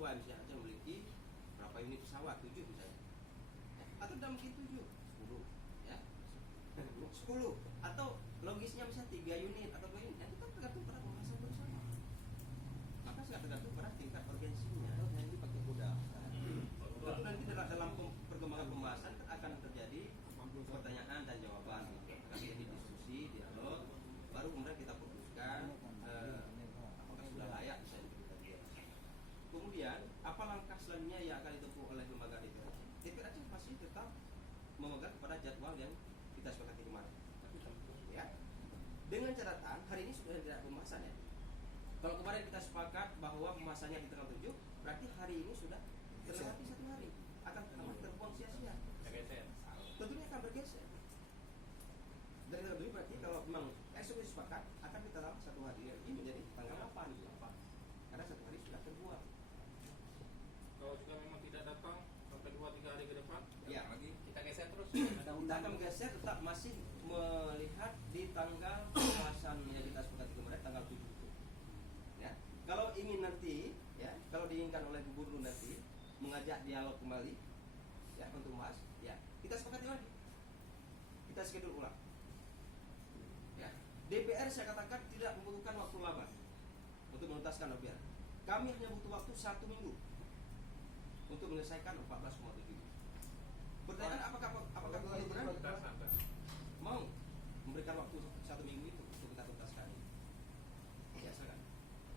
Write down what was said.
sesuai, misalnya Aceh memiliki berapa unit pesawat, 7 misalnya, atau tidak mungkin 7, 10 ya, 10, atau logisnya misalnya 3 unit atau 2 unit, itu kan tergantung pada pembahasan bersama. Maka sangat tergantung pada tingkat urgensinya. Yang ini pakai kuda. Tentu nanti dalam perkembangan pembahasan akan terjadi pertanyaan dan jawaban, akan jadi diskusi, dialog, baru kemudian kita putuskan apakah sudah layak misalnya kita biarkan. Kemudian apa langkah selanjutnya yang akan ditempuh oleh lembaga DPR Aceh? DPR Aceh pasti tetap memegang kepada jadwal yang kita sepakati kemarin. Ya, dengan catatan hari ini sudah tidak pembahasan ya. Kalau kemarin kita sepakat bahwa pembahasannya di tanggal 7, berarti hari ini sudah terlewati 1 hari, akan terbuang sia-sia. Tentunya akan bergeser. Dari tanggal 7 berarti kalau memang eksekusi sepakat akan kita tambah 1 hari, ini menjadi tanggal 8. Karena 1 hari sudah terbuang. Kalau juga memang tidak datang sampai 2-3 hari ke depan, Ya, lagi kita geser terus. kita akan geser, tetap masih melihat di tanggal pembahasan yang kita sepakati kemarin tanggal 7 itu. Ya, kalau ingin nanti, ya, kalau diinginkan oleh gubernur nanti mengajak dialog kembali, ya, untuk membahas, ya, kita sepakati lagi, kita schedule ulang. Ya, DPR saya katakan tidak membutuhkan waktu lama untuk menuntaskan DPR. Kami hanya butuh waktu 1 minggu untuk menyelesaikan 14,7 juta. Pertanyaan apakah gubernur mau memberikan waktu